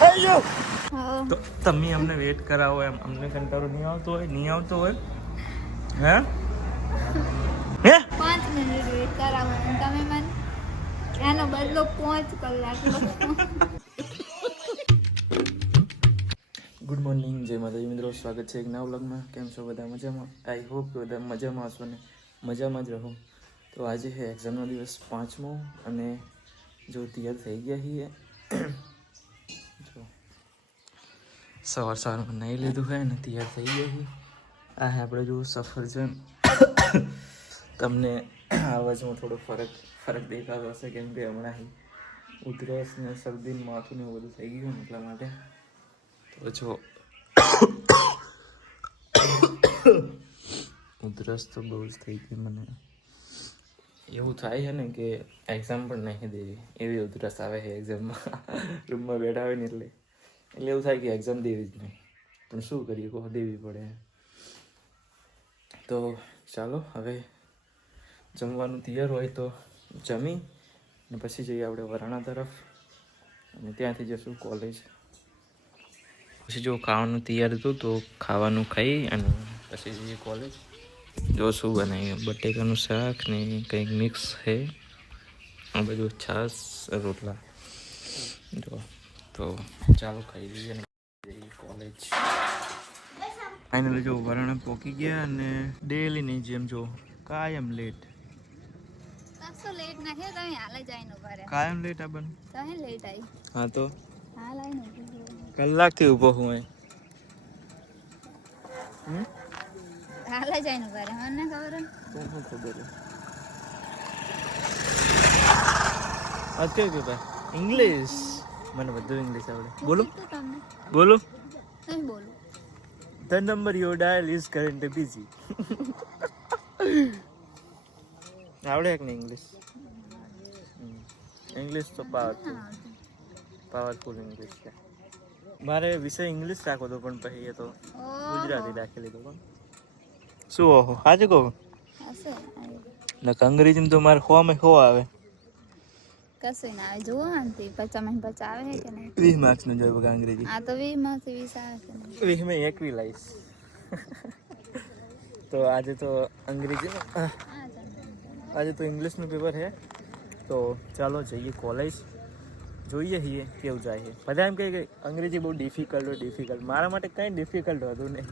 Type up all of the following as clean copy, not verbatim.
તો તમે અમને વેટ કરાવો એમ અમને કંટાળો નહીં આવતો હોય હે 5 મિનિટ વેટ કરાવો તમે મને એનો બદલો 5 કલાક ગુડ મોર્નિંગ જય માતાજી મિત્રો, સ્વાગત છે એક નવા વ્લોગમાં. કેમ છો બધા? મજામાં? આઈ હોપ કે બધા મજામાં હશો ને મજામાં જ રહો. તો આજે છે એક્ઝામનો દિવસ 5મો અને જો તૈયાર થઈ ગયા છીએ જો સવારમાં નાહી લીધું હોય ને તૈયાર થઈ ગયા છીએ. આ આપણે જો સફરજન તમને અવાજમાં થોડો ફરક દેખાતો હશે કેમ કે હમણાં ઉધરસ ને શરદી માથું ને બધું થઈ ગયું ને એટલા માટે. તો જો ઉધરસ તો બહુ જ થઈ ગઈ મને. એવું થાય છે ને કે એક્ઝામ પણ નહીં દેવી એવી ઉધરસ આવે છે એક્ઝામમાં. રૂમમાં બેઠા હોય ને એટલે એવું થાય કે એક્ઝામ દેવી જ નહીં, પણ શું કરીએ કહો, દેવી પડે. તો ચાલો હવે જમવાનું તૈયાર હોય તો જમી અને પછી જઈએ આપણે વરાણા તરફ અને ત્યાંથી જશું કોલેજ. પછી જો ખાવાનું તૈયાર હતું તો ખાવાનું ખાઈ અને પછી જઈએ કોલેજ. જો શું બનાવ્યું, બટેકાનું શાક ને કંઈક મિક્સ છે, આ બધું છાશ રોટલા. જો તો ચાલો ખાઈ લઈએ અને જઈએ કોલેજ. ફાઇનલી જો વરાણા પહોંચી ગયા અને ડેલીની જેમ જો કાયમ લેટ. લેટ નાખે તમે હાલ જઈને ઉભા રહ્યા. કાયમ લેટ આ બન તમે લેટ આવી. હા તો હાલ આવીને કલાકથી ઊભો હું અહીં. હાલ જઈને ઉભા રહ્યા. મને ખબર શું ખબર હે આજ કયું કે ભાઈ ઇંગ્લિશ મને બધું ઇંગ્લિશ આવડે. બોલો તમને બોલો. નહીં બોલું. The number you dial is currently busy. આવડે કે નહીં ઇંગ્લિશ? ઇંગ્લિશ તો પાવરફુલ ઇંગ્લિશ છે. મારે વિષય ઇંગ્લિશ રાખવો હતો પણ પછી એ તો ગુજરાતી રાખી લીધો. પણ શું ઓહો આજે કહો ને અંગ્રેજીમાં તો મારે હોમાં હો આવે. કશું ના આવે જુઓ આંટી 50 આવે છે કે નહીં? 20 માર્ક્સ નો જોઈ બગા અંગ્રેજી. આ તો 20 માંથી 20 આવે કે નહીં? 20 માં 21 લાઈશ. તો આજે તો અંગ્રેજી આજે તો ઇંગ્લિશનું પેપર છે. તો ચાલો જઈએ કોલેજ, જોઈએ છીએ કેવું જાય છે. બધા એમ કહે કે અંગ્રેજી બહુ ડિફિકલ્ટ. મારા માટે કંઈ ડિફિકલ્ટ હતું નહીં.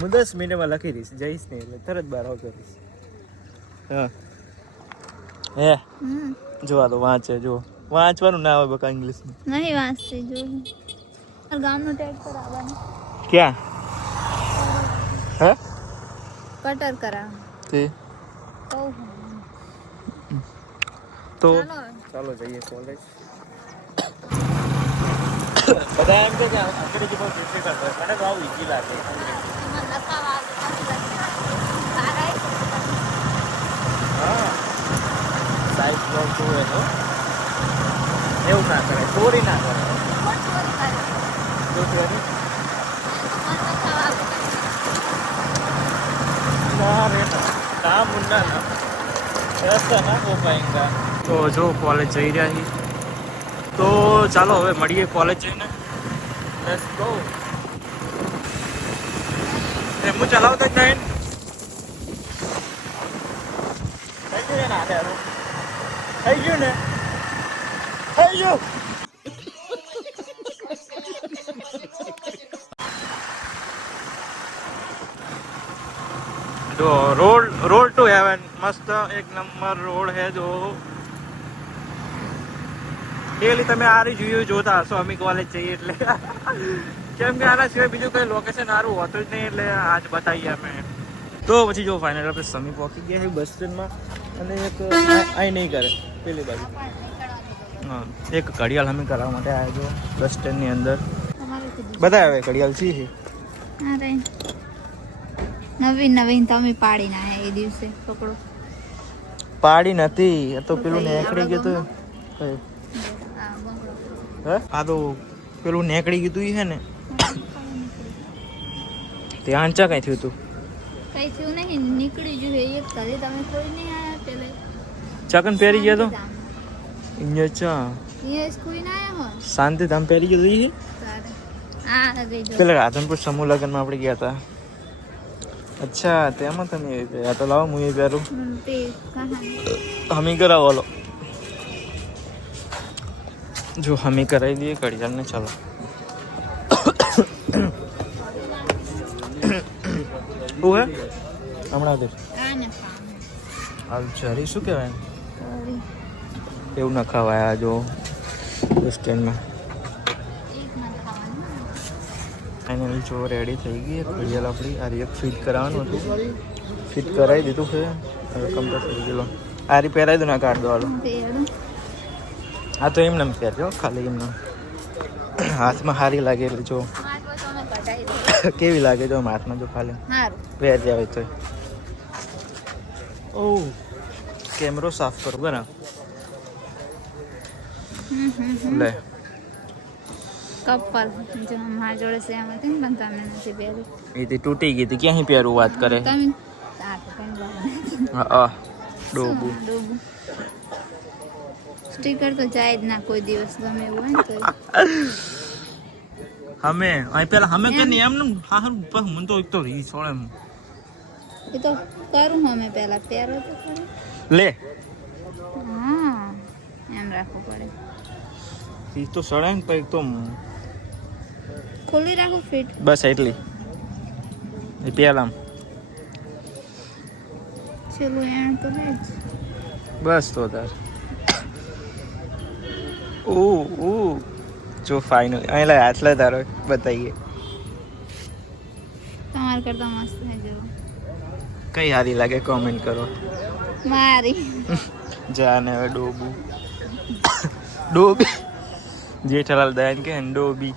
હું 10 મિનિટમાં લખી દઈશ, જઈશ નહીં એટલે તરત બહાર આવતો રહીશ. હા હે જોવા તો વાંચે જો વાંચવાનું ના હોય બકા ઇંગ્લિશમાં. નહીં વાંચતી જો ગામનું ટેગ પર આવવાનું. ક્યાં હે કટર કરા તે કહું તો ચાલો જઈએ કોલેજ. બધા એમ કે અંગ્રેજી બહુ ડિફિકલ્ટ હોય, મને બહુ ઈઝી લાગે. હા સાઈડ બ્લોક જોવે તો એવું ના કરે, ચોરી ના કરે. તો જો કોલેજ જઈ રહ્યા છીએ તો ચાલો હવે મળીએ કોલેજ જઈને. Let's go. હું ચલાવતો જ નહીં. થઈ ગયું ને થઈ ગયું. જો રોડ ટુ હેવન મસ્ત એક નંબર રોડ હે. જો ડેલી તમે આ રીવ્યુ જોતા હશો અમે કોલેજ જઈએ એટલે. કેમ કે આના સિવાય બીજું કઈ લોકેશન સારું હોતું જ નહીં એટલે આજ બતાવીએ અમે. તો પછી જો ફાઇનલ આપણે સમી પહોંચી ગયા છે બસ સ્ટેન્ડમાં અને એક અહીં નહીં કરે પેલી બાજુ. હા એક ઘડિયાળ અમે કરવા માટે આવ્યા છો બસ સ્ટેન્ડની અંદર. બધા આવે ઘડિયાળ છે નવીન તમે પાડી ના એ દિવસે પકડો. પાડી નથી તો પેલું નેકડી ગયું તું. આ તો પેલું નેકડી ગયું તું છે ને ત્યાં ચા કઈ થયું તું? કઈ થયું નહીં, નીકળી ગયું એક ઘરે. તમે કોઈ નહીં આયા પેલે ચકન પહેરી ગયા તો અહીંયા ચા યસ કોઈ ના આયા હો શાંતિ તમે પહેરી ગયો તો આ રેજો પેલા રાધનપુર સમૂહ લગ્નમાં આપણે ગયા હતા. અચ્છા તેમાં તમે આ તો લાવો હું એ પહેરું તે કહાની હમી કરાવો લો. જો હમી કરાવી દઈએ ઘડિયાળને. ચાલો શું હે હમણાં દે આને હાલ ચરી શું કહેવાય સોરી એવું ન ખવાય. આ જો બસ સ્ટેન્ડમાં એક માં ખાવાનું ફાઇનલી જો રેડી થઈ ગઈ ઘડિયાળ આપણી. આ એક ફિટ કરાવવાનું હતું, ફિટ કરાવી દીધું છે. હવે કમ્પ્લીટ થઈ ગયેલો. આ રી પહેરાવી દો ના કાઢ દો હાલો. પેડું આ તો એમને પહેરજો ખાલી એમને હાથમાં સારી લાગે એટલે જો મારવો તો અમે કઢાઈ દે કેવી લાગે જો હાથમાં જો ખાલી હારું પહેર જાય તો. ઓહ કેમેરો સાફ કરો બરાબર. લે કપલ જો મારા જોડે સેમ હતી ને પણ તમે નથી પહેરી એ તે તૂટી ગઈ હતી. ક્યાંય પહેરું વાત કરે. તમે આ તો કઈ વાત નથી. હા ડોબું ડોબું સ્ટીકર તો જાય જ ના કોઈ દિવસ ગમે એવું હોય ને તો અમે અહીં પેલા અમે કે એમ ને હા મને તો એક તો રી છોડે એમ. એ તો કરું અમે પહેલા પહેરો તો ખરી. લે હા એમ રાખવું પડે. રી તો સડાય ને પછી તો ખોલી રાખો ફિટ બસ એટલી એ પેલા ચલો એમ તો લે જ બસ તો તાર ઓ જો ફાઇનલ અહીં લા હાથ લે તારો બતાવીએ તમારા કરતા મસ્ત છે જો કઈ સારી લાગે કોમેન્ટ કરો. મારી જાને હવે ડોબું ડોબી જેઠાલાલ દયાન કે ડોબી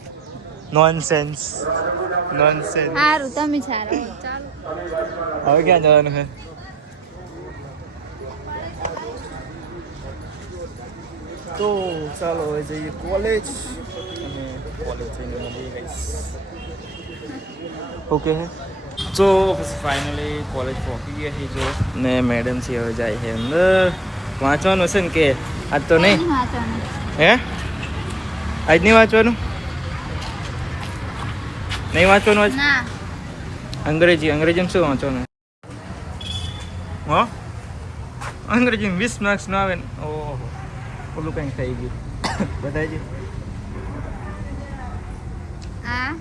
નોનસેન્સ નોનસેન્સ. સારું તમે સારા ચાલો હવે ક્યાં જવાનું છે? તો ચાલો હવે જઈએ કોલેજ અને કોલેજ જઈને મળીએ ગાઈસ. ઓકે હે તો પછી ફાઇનલી કોલેજ પહોંચી ગયા છીએ જો ને મેડમ છે હવે જાય છે અંદર. વાંચવાનું છે ને કે આજ તો નહીં હે આજ નહીં વાંચવાનું નહીં વાંચવાનું આજ ના અંગ્રેજીમાં શું વાંચવાનું? હા અંગ્રેજીમાં 20 માર્ક્સ નો આવે ને. ઓહો ઓલું કંઈક થઈ ગયું બધાજી આ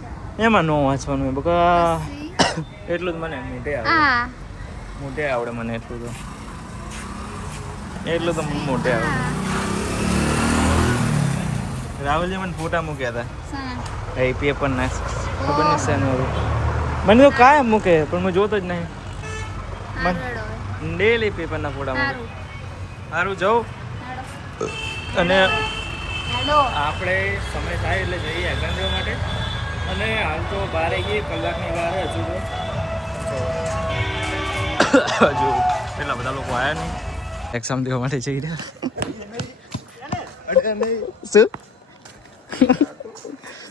એમાં નો વાંચવાનું હોય બકા. પછી એટલું જ મને મોઢે આવડે. આ મોઢે આવડે મને એટલું તો મને મોઢે આવડે. રાહુલજી મને ફોટા મૂક્યા હતા સા એ પેપર ના ખબર નહીં શેનું હતું. મને તો કાયમ મૂકે પણ હું જોતો જ નહીં. આરડો ડેલી પેપરના ફોટા મૂકે. સારું સારું જાઉં અને હેલો આપણે સમય થાય એટલે જઈએ એક્ઝામ દેવા માટે. અને હાલ તો 12 ગઈ કલાકની વાર હજુ એટલા બધા લોકો આવ્યા નહીં એક્ઝામ દેવા માટે જઈ રહ્યા. શું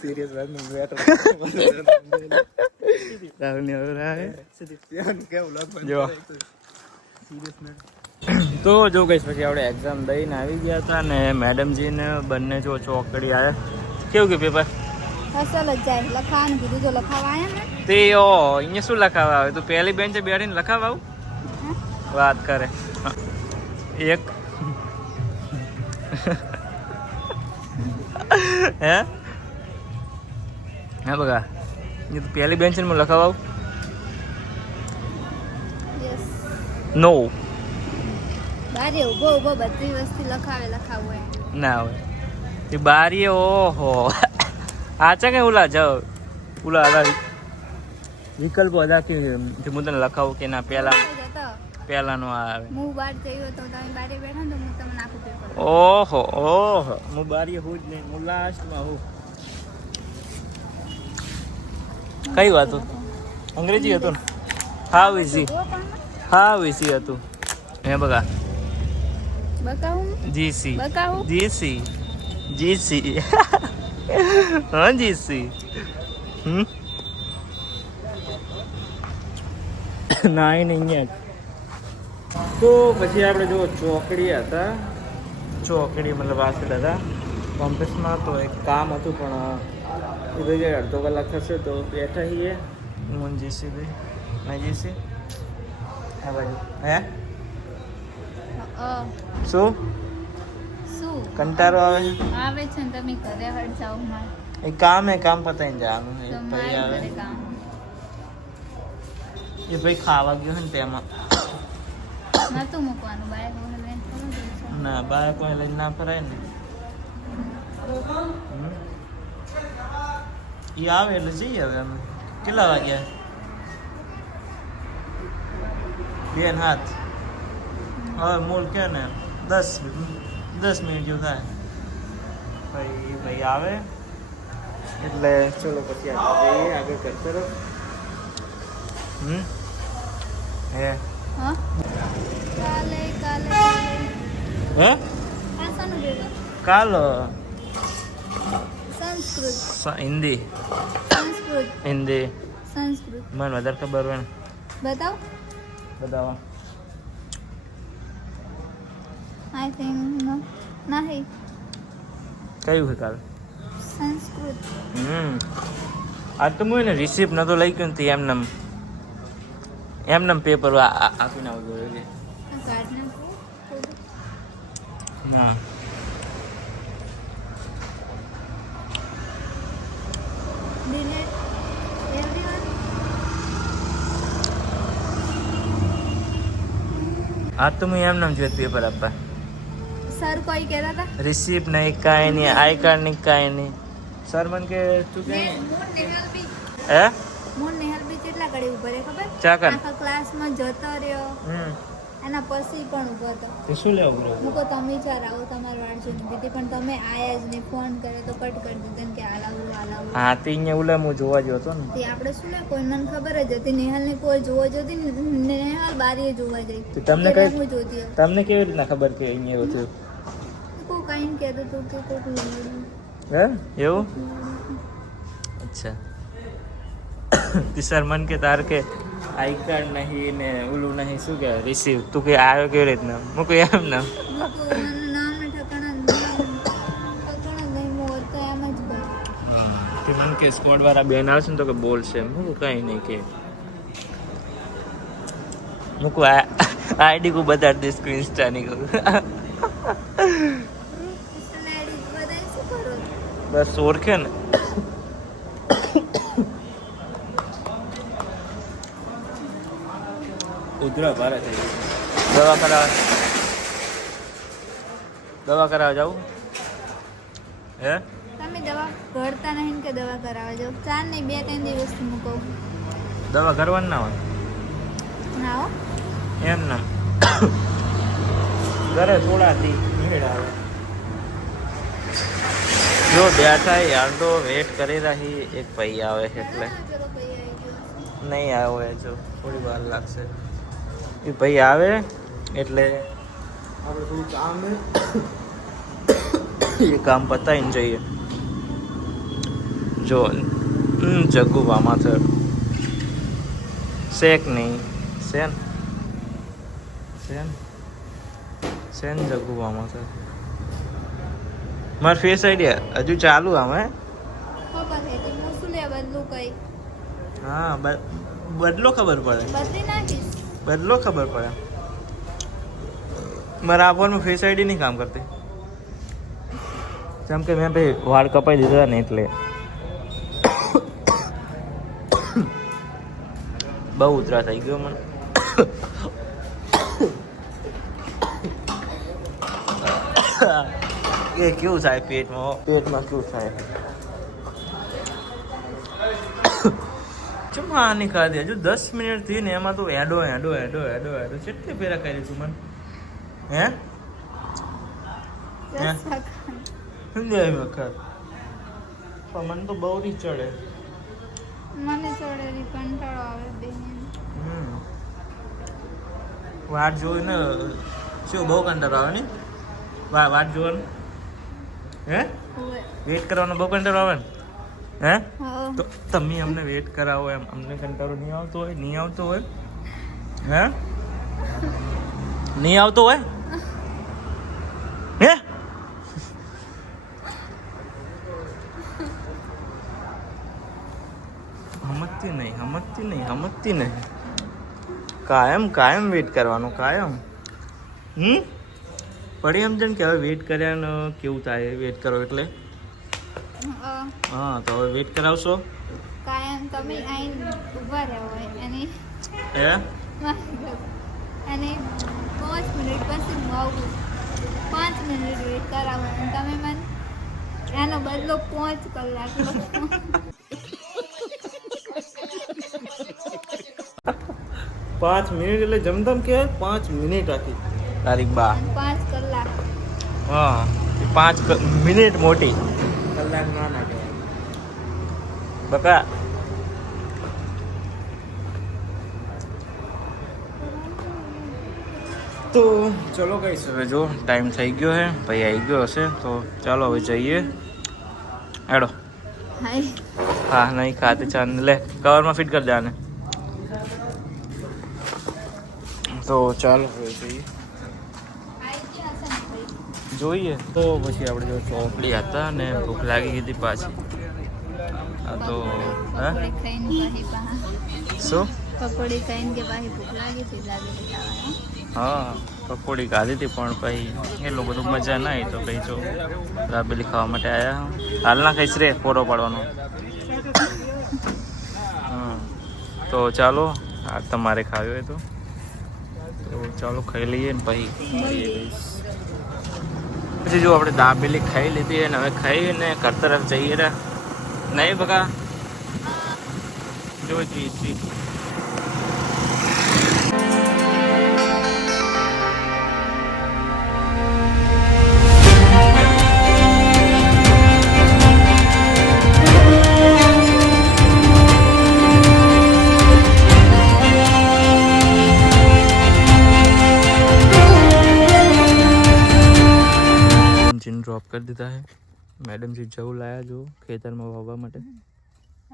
સિરિયસ વાત રાહુલની હવે રાહ જો તો જો ગઈશ પછી આપણે એક્ઝામ દઈને આવી ગયા હતા ને મેડમજીને બંને જો ચોકડી આવ્યા. કેવું ગયું પેપર? અસલ જ જાય લખાવાનું કીધું જો લખાવા આયા ને તે અહીંયા શું લખાવા આવે? તું પહેલી બેન્ચે બેસીને લખાવા આવું? વાત કરે એક હે હા બગા તું પહેલી બેન્ચે હું લખાવા આવું? યસ નો બારે ઉભો ઉભો બધી વસ્તુ લખાવું એમ ના હોય તે બારીએ ઓહો આચા કે ઓલા જાઓ ઓલા હતા વિકલ્પો હતા કે હું તને લખાવું કે ના પહેલાનો આવે. હું બહાર જઈ તો તમે બારે બેઠા ને તો હું તમને આખું પેપર ઓહો હું બારીએ હું જ નહીં હું લાસ્ટમાં હું. કઈ વાત અંગ્રેજી હતું ને? હાવ ઇઝી હતું હે બગા બકાવું જીસી બકાવું જીસી હા જીસી નાઈ નહીં જ. તો પછી આપણે જો ચોકડી હતા ચોકડી મતલબ આ સાઈડ હતા કોમ્પ્લેક્સમાં તો એક કામ હતું પણ એ ભાઈ અડધો કલાક થશે તો બેઠા છીએ હું જેસીબી નહીં જેસી હા બાજુ હે શું શું કંટાળો આવે આવે છે ને તમે ઘરે હટ જાઓ મારે એ કામ પતાવીને જવાનું તો એક મારે ભાઈ આવે ઘરે કામ એ ભાઈ ખાવા ગયો છે ને તેમાં નતું મૂકવાનું બાઈક મને લઈને થોડું જઈશું. ના બાય કોઈ લઈને ના ફરાય ને એ આવે એટલે જઈએ હવે અમે કેટલા વાગ્યા બેન હાથ હવે મૂળ કે ને 10 મિનિટ જેવું થાય ભાઈ આવે એટલે ચલો પછી આપણે જઈએ આગળ ઘર તરફ હે હા કાલે હે આ શાનું પેપર કાલ સંસ્કૃત હિન્દી સંસ્કૃત મને વધારે ખબર હોય ને બતાવ બતાવો આઈ થિંક નો નહીં કયું છે કાલ સંસ્કૃત આજ તો હું એને રિસિપ્ટ નતો લઈ ગયો ને એમને પેપર આપીને આવતો રહ્યો આ કાર્ડ નાખો ના ડિલીટ એવરીવન આજ તો હું એમને જોયું પેપર આપવા સર કોઈ કહેતા હતા રિસિપ્ટ નહીં કાંઈ નહીં આઈ કાર્ડ નહીં કાંઈ નહીં સર મને કે તું કે મૂળ નેહલ બી હે કેટલા ઘડી ઉભો રહે ખબર ચાકન આખા ક્લાસમાં જતો રહ્યો એના પછી પણ ઉભો હતો તે શું લેવું બરો હું કહું તમે ચાર આવો તમારી વાટ જોઈને દીધી પણ તમે આયા જ નહીં ફોન કરે તો કટ કરી દીધો ને કે હાલાવું હા તે અહીંયા ઓલા હું જોવા ગયો હતો ને તે આપણે શું લે કોઈ મને ખબર જ હતી નેહાલને કોઈ જોવા જતી નેહાલ બારીએ જોવા જઈ તો તમને એટલે કઈ હું જોતી હતી તમને કેવી રીતના ખબર કે અહીંયા એવું થયું કોઈ કાંઈ કહેતું હતું કે કોઈક લડ્યું હે એવું અચ્છા સર મન કે તાર કે આઈ કાર્ડ નહીં ને ઓલું નહીં શું કે રિસીવ તું કે આવ્યો કેવી રીતના મૂકું એમ ના નામ ને ઠકાણા નહીં મોર તો એમ જ બોલ કે મન કે સ્કોડ વાળા બેન આવશે ને તો કે બોલશે મૂકું કંઈ નહીં કે મૂકું આઈડી કો બતા દે સ્ક્રીન સ્ટાર નહીં કરું બધા શું કરો બસ ઓળખે ને ઉધરા ભારે થઈ ગઈ દવા કરાવવા જાવું હે તમે દવા કરતા નહીં કે દવા કરાવવા જાવ 4 નહીં 2-3 દિવસથી મૂકો દવા કરવાની ના હોય ના હો એમ ના ઘરે થોડાથી ભીડ આવે જો બેઠા યાર તો વેટ કરી રહી એક ભાઈ આવે એટલે ચલો ભાઈ આવી ગયો નહીં આવ્યો એ જો થોડી વાર લાગશે એ ભાઈ આવે એટલે આપણે થોડું કામ એ કામ પતાવીને જઈએ જો જગ્ગુ મામાથર શેક નહીં સેન જગ્ગુ મામાથર મારી ફેસ આઈડિયા હજુ ચાલુ આમ હે ખબર છે તો હું શું લે બદલું કઈ હા બદલો ખબર પડે બદલી નાખીશ બદલો ખબર પડે મારા આ ફોનમાં ફેસ આઈડી નહીં કામ કરતી જેમ કે મેં ભાઈ વાળ કપાઈ દીધા ને એટલે બહુ ઉતરા થઈ ગયો મને એ કેવું થાય પેટમાં કેવું થાય ચમા આની ખાધી હજુ 10 મિનિટ થી ને એમાં તો એડો કેટલી પેરા કરી તું મને હે સમજાય વખત પણ મને તો બહુ ની ચડે મને ચડેલી કંટાળો આવે બેન વાટ જોઈને શું બહુ કંટાળો આવે ને વાટ જોવાનું હે વેટ કરવાનો બહુ કંટાળો આવે ને હે તો તમે અમને વેટ કરાવો એમ અમને કંટાળો નહીં આવતો હોય હે નહીં આવતો હોય હે સમજતી નહીં કાયમ વેટ કરવાનો કાયમ. પડી સમજણ કે હવે વેટ કર્યા ને કેવું થાય વેટ કરો એટલે. હા તો હવે વેટ કરાવશો. કાયમ તમે આઈને ઊભા રહ્યા હોય અને હે અને 5 મિનિટ પછી હું આવું 5 મિનિટ વેટ કરાવો અને તમે મને એનો બદલો 5 કલાક લો. 5 મિનિટ એટલે જમધમ કે 5 મિનિટ હતી તારીખ બા. 5 કલાક હા 5 મિનિટ મોટી કલાક ના કહેવાય બકા. તો ચલો કહીશ હવે જો ટાઈમ થઈ ગયો હે ભાઈ આવી ગયો હશે તો ચાલો હવે જઈએ હેડો. હાય હા નહીં ખાતે ચાંદ લે કવરમાં ફિટ કરી દેવાને. તો ચાલો હવે જઈએ જોઈએ. તો પછી આપણે જો ચોપડી હતા ને ભૂખ લાગી ગઈ હતી પાછી. હા તો હા શું પકોડી ખાઈને કે પાછી ભૂખ લાગી હતી દાબેલી ખાવાની. હા પકોડી ખાધી હતી પણ પછી એટલું બધું મજા ના આવી તો પછી જો દાબેલી ખાવા માટે આવ્યા. હાલ ના ખાઈશ રે ફોટો પાડવાનો. તો ચાલો આ તમારે ખાવ્યો હોય તો ચાલો ખાઈ લઈએ ને પછી જો આપણે દાબેલી ખાઈ લીધી અને હવે ખાઈને ઘર તરફ જઈએ રે નહીં બકા. જો જી ड्रॉप कर देता है मैडम जी जऊ लाया जो खेतर में वावा માટે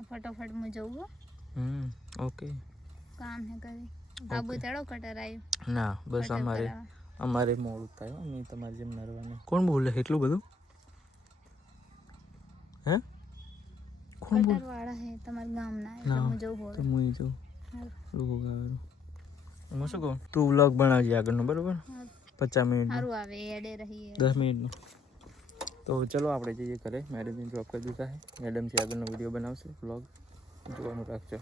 ફટાફટ હું જવું ઓકે કામ હે કરે બાબુ ચડો કટર આવ્યું ના બસ અમારે મોડું થાય અમે તમારી જેમ નરવાને. કોણ બોલે એટલું બધું હે કોણ બોલે કટર વાળા હે તમારા ગામના એટલે હું જવું તો હું જઉં લોકો ગાવાનું. હું શું કહું તું વ્લોગ બનાવજે આગળનો બરોબર 50 મિનિટ સારું આવે એડે રહી 10 મિનિટનું. તો ચલો આપણે જઈએ ઘરે. મેડમને ડ્રોપ કરી દીધા है. મેડમથી આગળનો વિડીયો બનાવશે વ્લોગ જોવાનું રાખજો.